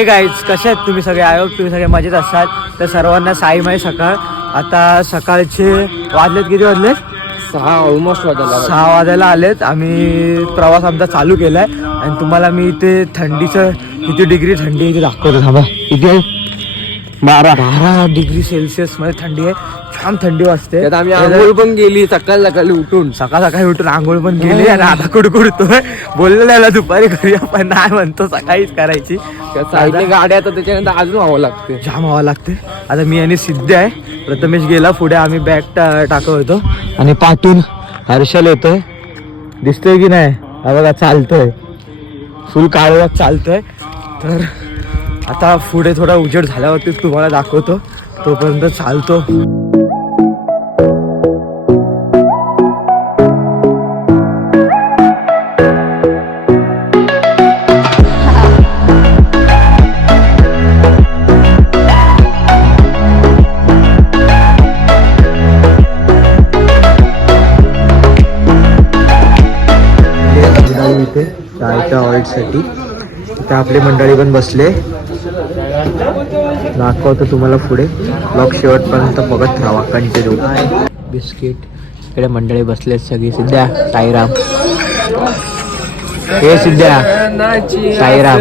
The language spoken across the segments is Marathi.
हे गाईज कसे आहेत तुम्ही सगळे? आयोग तुम्ही सगळे मजेत असाल तर सर्वांना साई माई सकाळ. आता सकाळचे वाजलेत, किती वाजले? 6 ऑलमोस्ट वाजायला 6 वाजायला आलेत. आम्ही प्रवास आमचा चालू केलाय आणि तुम्हाला मी इथे थंडीचं किती डिग्री थंडी इथे दाखवतो. थांबा, इथे 12 डिग्री सेल्सिअस मध्ये थंडी आहे. छान थंडी वाजते. आम्ही आंघोळ पण गेली सकाळी उठून सकाळी उठून आंघोळ पण केली आणि आता कुडकुडतोय. बोललेला दुपारी करूया पण नाही म्हणतो सकाळीच करायची. साईडने गाड्या तर त्याच्यानंतर अजून व्हावं लागते, जाम व्हावं लागते. आता मी आणि सिद्ध आहे, प्रथमेश गेला पुढे, आम्ही बॅग टाकत होतो आणि पाठून हर्षल येतोय. दिसतोय की नाही? हा बघा चालतोय, फुल काळोखात चालतोय. तर आता पुढे थोडा उजेड झाल्यावरती तुम्हाला दाखवतो, तोपर्यंत चालतो. चायच्या ऑइलसाठी इथे आपली मंडळी पण बसले. दाखवतो तुम्हाला पुढे, ब्लॉग शेवटपर्यंत बघत राहा कंटिन्यू. बिस्किट इकडे मंडळी बसले सगळी. सिद्ध्या, साईराम, हे सिद्ध्या, साईराम,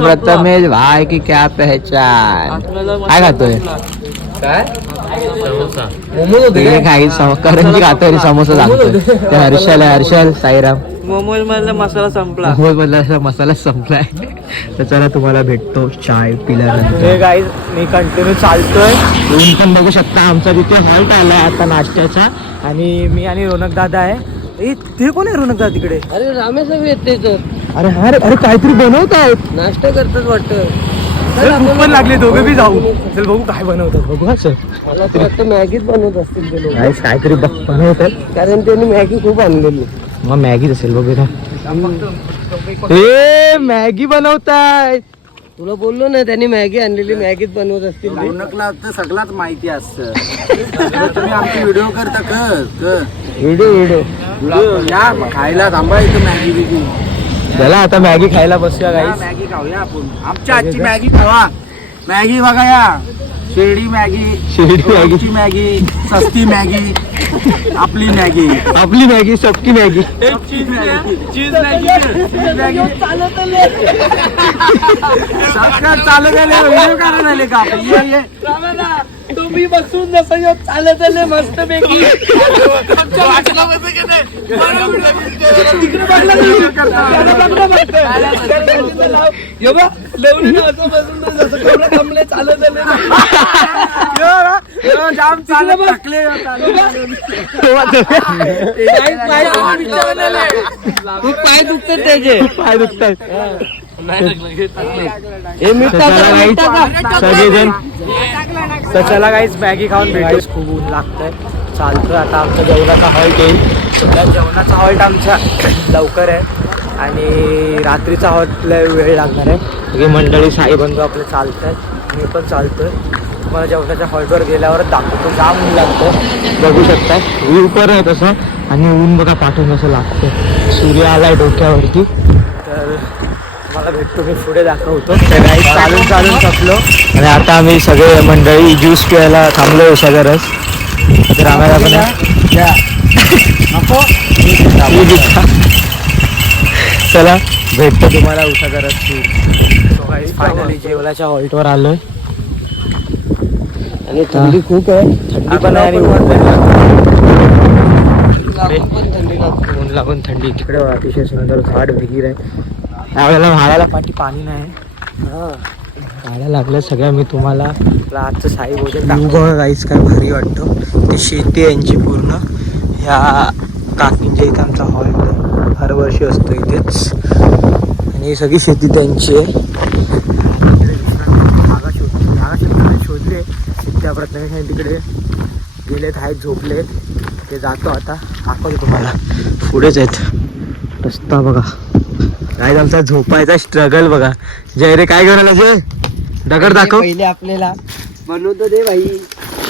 प्रथमेश भाई की क्या पहचान. काय खातोय? काय करंजी खातोय, समोसा सांगतोय. ते हर्षल आहे, हर्षल, साईराम. मोमोज मधला मसाला संपला, मोमोज मधला मसाला संपलाय. तर चला तुम्हाला भेटतो चाय पिल्यानंतर. हे गाईज मी कंटिन्यू चालतोय. ऊन पण बघू शकता. आमचा तिथे हॉल्ट आलाय आता नाश्त्याचा आणि मी आणि रोनक दादा आहे. ते कोण आहे रोनक दादा तिकडे? अरे रामेश येते तर. अरे हा, अरे काहीतरी बनवत आहेत, नाश्ता करतात वाटतं. भूक पण लागली, दोघं बी जाऊ. चल बघू काय बनवतात, बघू. असं मला असं वाटतं मॅगीच बनवत असतील ते लोक. काहीतरी बनवतात, कारण त्यांनी मॅगी खूप आणलेली. मग मॅगीच असेल बघू ना. हे मॅगी बनवतायत. तुला बोललो ना, त्यांनी मॅगी आणलेली, मॅगीच बनवत असतील. रौनकला तर सगळाच माहिती असतं. तुम्ही आमचे व्हिडिओ करता व्हिडिओ या खायला, थांबा इथं मॅगी बिगी. चला आता मॅगी खायला बसूया गाईस. मॅगी खाऊया आपण. आमच्या आजची मॅगी खावा. मॅगी बघा या, शिर्डी मॅगी, मॅगी, सस्ती मॅगी, आपली मॅगी, सबकी मॅगी. चालत आले व्हिडिओ करायला आले का? तुम्ही बसून जसं चालत आले मस्त पैकी. जाम चालत टाकले. खूप पाय दुखतात त्याचे, पाय दुखतात. सगळेजण. तर चला गाईस मॅगी खाऊन भेटू. खूप ऊन लागतंय. चालतोय आता. आमचा जेवणाचा हॉल्ट येईल. त्या जेवणाचा हॉल्ट आमचा लवकर आहे आणि रात्रीचा हॉल्टला वेळ लागणार आहे. सगळी मंडळी साई बंधू आपले चालत आहेत, मी पण चालतोय. तुम्हाला जेवणाच्या हॉल्टवर गेल्यावरच दाखवतो. जाम ऊन लागतं, बघू शकताय. व्ह्यू पण आहे तसं आणि ऊन बघा पाठवून कसं लागतं. सूर्य आलाय डोक्यावरती. तर मला भेटतो, मी पुढे दाखवतो. गाईस चालून थकलो आणि आता आम्ही सगळे मंडळी ज्यूस प्यायला थांबलो. उसाचा रस तर आम्हाला पण चला भेटतो तुम्हाला उसाचा रस. फायनली जेवणाच्या हॉल्टवर आलोय आणि थंडी खूप आहे. थंडी पण आहे आणि ऊन लागून थंडी. तिकडे अतिशय सुंदर झाड विहीर आहे. त्यावेळेला व्हाळाला पाणी नाही. झाडा लागल्या सगळ्या. मी तुम्हाला आजचं साई भोजन बघा गाईस, काय भारी वाटतं. ते शेती यांची पूर्ण. ह्या काकींच्या इथं आमचा हॉल्ट हर वर्षी असतो इथेच आणि ही सगळी शेती त्यांची आहे. जागा शोधले. त्या प्रथमेश तिकडे गेलेत, आहेत झोपलेत. ते जातो आता. दाखवतो तुम्हाला, पुढेच आहेत. रस्ता बघा काय, आमचा झोपायचा स्ट्रगल बघा. जय रे काय करायला जय, दगड दाखव. पहिले आपल्याला बनवतो दे भाई,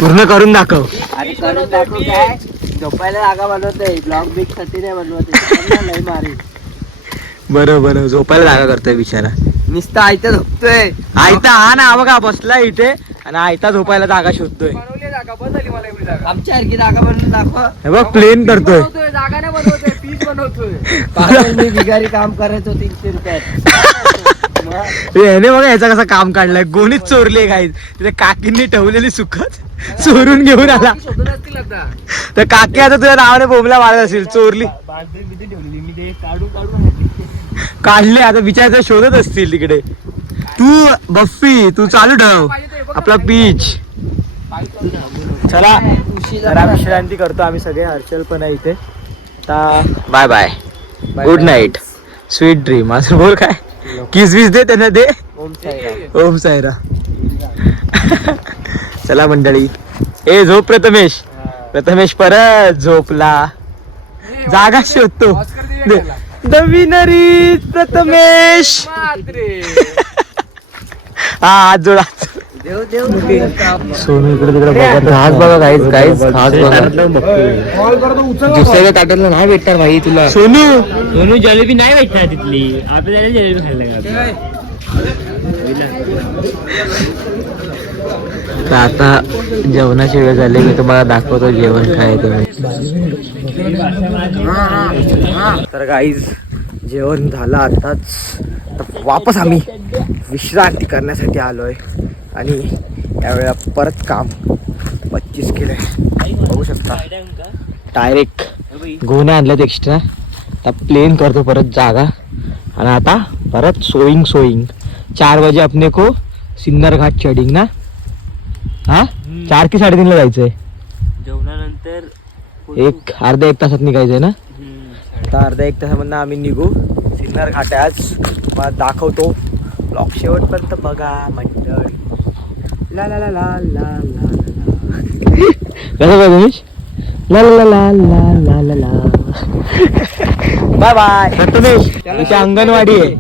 पूर्ण करून दाखव. अरे करून दाखव. काय झोपायला जागा बनवतोय, ब्लॉग बिग साठी नाही बनवत. लय मारी बरोबर झोपायला जागा करतोय बिचारा. नुसतं आयत्या झोपतोय. आयता हा ना बघा बसला इथे आणि आयता झोपायला जागा शोधतोय. आमच्या सारखी जागा बनवून दाखवा. हे बघ प्लेन करतोय. जागा नाही बनवतोय, पीच बनवतोय. मी भिकारी काम करायचो 300 रुपयात. याने बघा याचा कसा काम काढलाय. गोणीच चोरले काय तिथे काकींनी ठेवलेली सुखत चोरून घेऊन आला. शोधत असतील आता. तर काकी आता तुझ्या नावाने बोंबला मारत असेल. चोरली काढले आता बिचारायचं शोधत असतील तिकडे. तू बफ्फी तू चालू ठेव आपला पीच. चला जरा विश्रांती करतो आम्ही सगळे. हर्षल पण आहे इथे. आता bye bye good night sweet dream. असं बोल काय किस बीस दे त्यांना दे. ओम साईरा. चला मंडळी. ए झोप प्रथमेश. प्रथमेश परत झोपला. जागा शोधतो. The winner is Prathamesh. हा हात जोडा. देव देव सोनू इकडे तिकडे बघत. घास बघा काहीच काहीच घास बघा. दुसऱ्या ताटातला नाही भेटणार भाई तुला. सोनू सोनू जलेबी नाही भेटणार तिथली. आपल्याला जलेबी खायला. तर आता जेवणाची वेळ झाली. मी तुम्हाला दाखवतो जेवण काय तुम्ही. तर गाईज जेवण झालं आताच. तर वापस आम्ही विश्रांती करण्यासाठी आलोय आणि यावेळेला परत काम 25 केलंय बघू शकता. डायरेक्ट गोण्या आणल्यात एक्स्ट्रा. आता प्लेन करतो परत जागा आणि आता परत सोईंग 4 बजे अपने को सिन्नर घाट चढिंग ना. हा 4 की 3:30 जायचंय. जेवणानंतर अर्ध्या 1 तासात निघायचंय ना. आता अर्ध्या 1 तासामधनं आम्ही निघू. सिन्नर घाट आहे आज. मला दाखवतो ब्लॉग शेवटपर्यंत बघा मंडळी. ला ला ला ला ला ला कसं बघ रमेश. ला ला ला ला ला ला ला. Bye bye Ramesh. इथे अंगणवाडी आहे.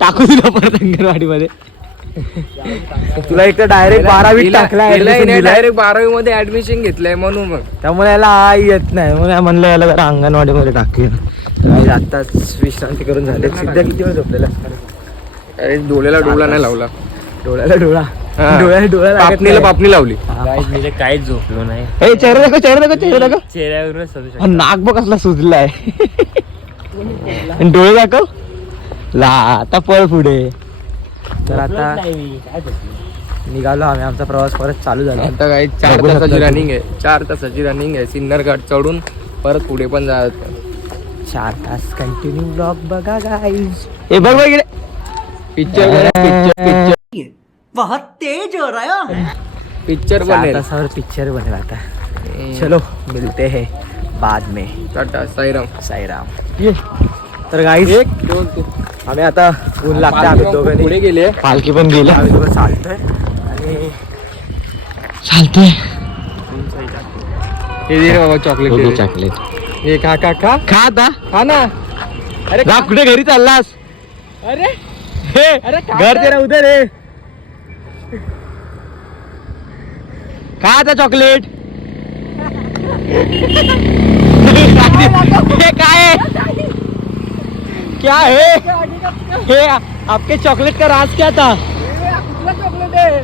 टाकू तुला परत अंगणवाडी मध्ये. तुला एक तर डायरेक्ट 12वी टाकलाय. डायरेक्ट 12वी मध्ये ऍडमिशन घेतलंय म्हणून मग त्यामुळे याला येत नाही. म्हणून म्हणलं याला जरा अंगणवाडी मध्ये टाकेल. आताच विश्रांती करून झाले. सध्या किती वेळ झोपलेला. डोळ्याला डोळा नाही लावला. डोळ्याला डोळा. डोळ्याला डोळा पापणीला पापणी लावली. मी काहीच झोपलो नाही. ए चेहरा दाखव चेहरा दाखव चेहरा दाखव. चेहऱ्यावरूनच समजू शकतो. नाक बघ कसला सुजलाय. आणि डोळे दाखव. ला आता पळ पुढे. तर आता निघालो आम्ही. आमचा प्रवास परत चालू झाला. आता काय 4 तासाची रनिंग आहे. 4 तासाची रनिंग आहे. सिन्नर घाट चढून परत पुढे पण जायचं. 4 तास कंटिन्यू ब्लॉग बघा गाईज. ए बघ बघ इकडे. पिक्चर पिक्चर बहुत तेज हो रहा है. पिक्चर 4 बनेल. तासावर पिक्चर बनेल आता. चलो मिलते हैं बाद में. टाटा साईराम. साईराम. तर गाईज 1 2 3 आम्ही आता ऊन लागते. आम्ही दोघांनी पुढे गेले. पालखी पण गेली. आम्ही दोघं चालतोय आणि चालतोय. हे दे रे बाबा चॉकलेट. चॉकलेट हे खा खा खा खा आता. खा ना. अरे जा कुठे घरी चाललास. अरे हे अरे खा घर ना. तेरा उधर है. खा आता चॉकलेट. हे काय है? क्या है हे? आपके चॉकलेट का राज क्या था. कुठला चॉकलेट आहे.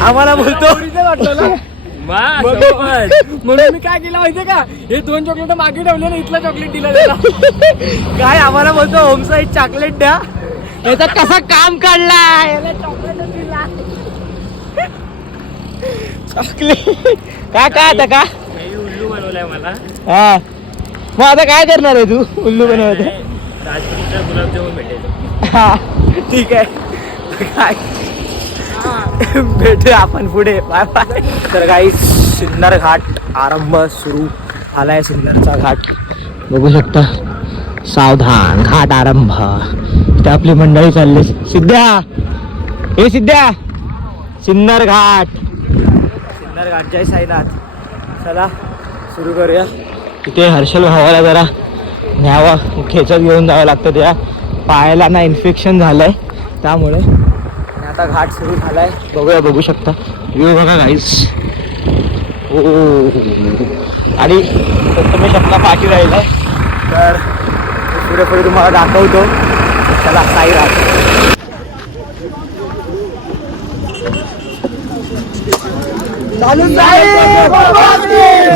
आम्हाला बोलतो म्हणून मी काय केलं माहितीये का. हे 2 चॉकलेट मागे ठेवले ना. इथला चॉकलेट दिला त्याला. काय आम्हाला बोलतो होम साईड चॉकलेट द्या. याचा कसा काम काढलाय. चॉकलेट काय काय आता का. उल्लू बनवलाय मला. हा मग आता काय करणार आहे तू. उल्लू बनवत. राजपुरीचा गुलाबजामुन भेटेल. हा ठीक आहे. काय भेटू आपण पुढे. Bye bye. तर काही सिन्नर घाट आरंभ सुरू झालाय. सिन्नरचा घाट बघू शकता. सावधान घाट आरंभ. इथे आपली मंडळी चालली. सिद्ध्या हे सिद्ध्या. सिन्नर घाट. सिन्नर घाट. जय साईनाथ. चला सुरू करूया. इथे हर्षल भावाला जरा न्यावं खेचत घेऊन जावं लागतं. त्या पायाला ना इन्फेक्शन झालंय त्यामुळे. आता घाट सुरू झालाय. बघूया बघू शकता. व्ह्यू बघा गाईस. आणि प्रथमेश आपला पाठी राहिला तर पुढे पुढे तुम्हाला दाखवतो. चला साईराम.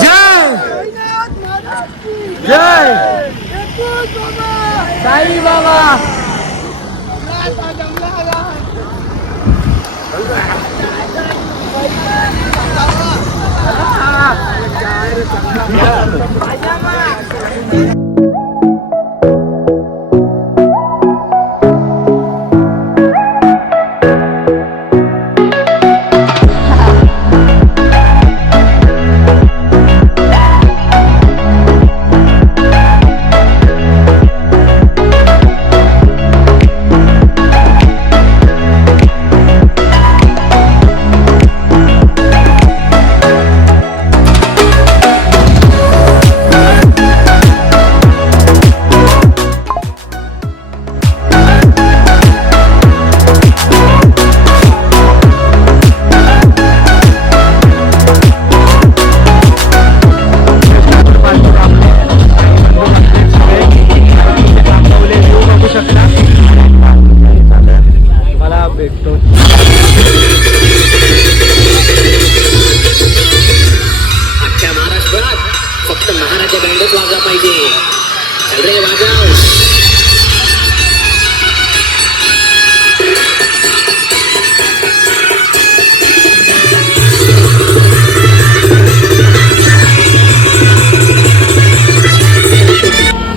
जय जय साई बाबा.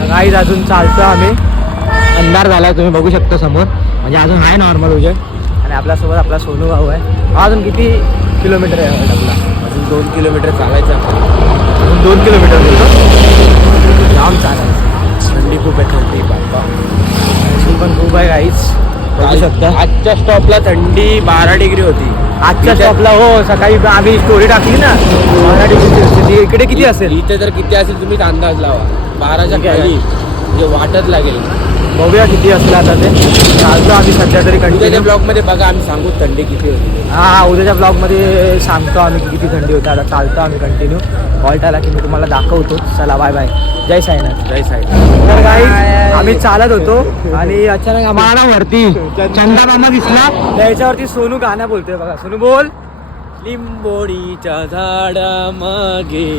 काहीच अजून चालतो आम्ही. अंधार झाला तुम्ही बघू शकता समोर, म्हणजे अजून आहे नॉर्मल उजेड. आणि आपल्यासोबत आपला सोनू भाऊ आहे. अजून किती किलोमीटर आहे आपला? अजून 2 किलोमीटर चालायचं. अजून 2 किलोमीटर बोलतो. जाम चालायचं. थंडी खूप आहे. थंडी बाबा पण खूप आहे काहीच बघू शकता. आजच्या स्टॉपला थंडी 12 डिग्री होती. आजच्या स्टॉपला हो सकाळी आम्ही स्टोरी टाकली ना 12 डिग्री होती. इकडे किती असेल? इथे तर किती असेल तुम्ही अंदाज लावा. 12च्या ठीक आहे. खाली म्हणजे वाटत लागेल. बघूया किती असेल आता ते. चालतो आम्ही सध्या तरी उद्याच्या कंटिन्यू. ब्लॉग मध्ये बघा आम्ही सांगू थंडी किती होती. हा उद्याच्या ब्लॉगमध्ये सांगतो आम्ही की किती थंडी होती. आता चालतो आम्ही कंटिन्यू. हॉल्ट आला की मी तुम्हाला दाखवतो. चला बाय बाय. जय साईनाथ. जय साई. तर काही आम्ही चालत होतो आणि अचानक आम्हाला वरती चंदा मामा दिसला. त्याच्यावरती सोनू गाणं बोलतोय बघा. सोनू बोल. लिंबोडीच्या झाडा मागे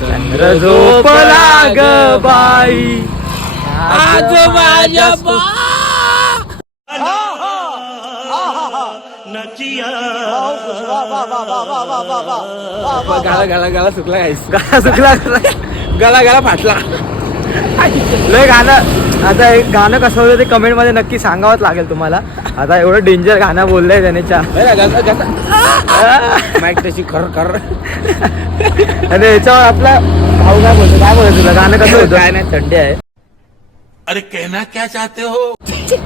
चंद्र झोपला ग बाई आज माझ्या गाला सुकला गाईस. गाणं सुकला. गाला फाटला. लय गाणं. आता एक गाणं कसं होतं ते कमेंट मध्ये नक्की सांगावंच लागेल तुम्हाला. आता एवढं डेंजर गाणं बोललंय त्याने माईक तशी खर आणि याच्यावर आपला भाऊ काय बोलतो तुला गाणं कसं होतं? काय नाही थंडी आहे. अरे कहना क्या चाहते हो?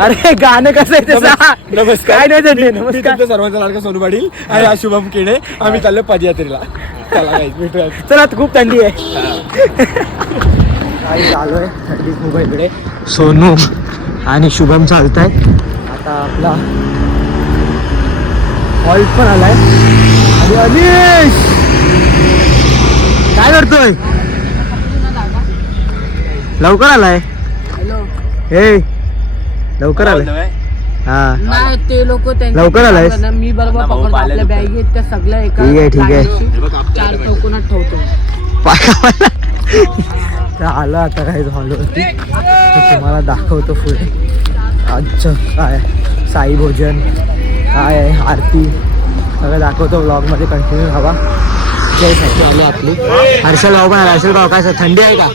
अरे गाणं कसं आहे त्याचं? नमस्कार. काय नाही थंडी. मी नमस्कार. तुमचा सर्वांचा लाडका सोनू पाटील आणि हा शुभम किडे. आम्ही चाललो पदयात्रेला. चला guys, भेटूया. चला आता खूप थंडी आहे. काही चालू आहे थंडी खूप आहे इकडे. सोनू आणि शुभम चालत आहेत. आता आपला हॉल्ट पण आलाय. आणि अनिश काय करतोय? लवकर आलाय. हे लवकर आलाय. हा नाही ते लोक लवकर आलायस? मी बरोबर पकडतो. आपल्या बॅगेत त्या सगळ्या एका ठीक आहे, ठीक आहे. लाईनीशी 4 चौकोनात ठेवतो. तर आलं आता काही हॉलवरती. तर तुम्हाला दाखवतो पुढे आजचं काय साई भोजन काय आहे, आरती सगळं दाखवतो ब्लॉगमध्ये. कंटिन्यू हवा. जय साई. आलो आपली. हर्षल भाऊ पण आला. हर्षल भाऊ काय थंडी आहे का?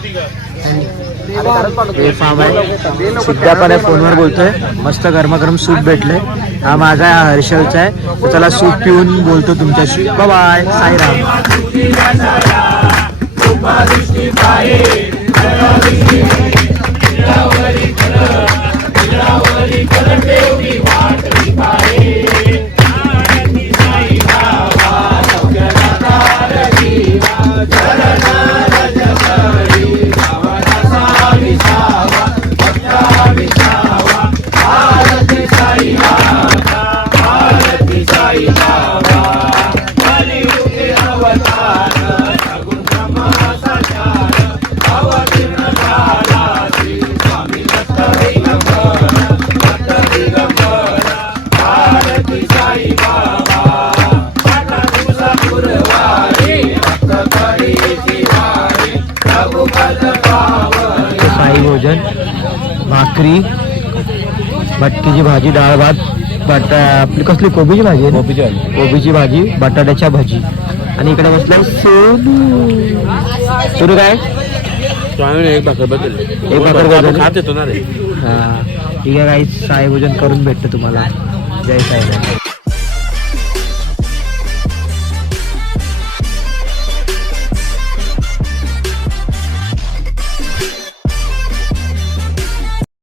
हे फार्म आहे. सिद्धा पण आहे. फोनवर बोलतोय. मस्त गरमागरम सूप भेटले. हा माझा आहे, हा हर्षलचा आहे. तर चला सूप पिऊन बोलतो तुमच्याशी. बाय साईराम. साई बाबा, भाकरी, मटकीची भाजी, डाळ भात, आपली कसली कोबीची भाजी आहे? कोबीची भाजी, बटाट्याच्या भाजी. आणि इकडे बसलाय सोनू. सोनू काय एक भाकर बदल खात येतो ना रे. हा ठीक आहे गाईस, साहेब भोजन करून भेटतो तुम्हाला. जय साहेब.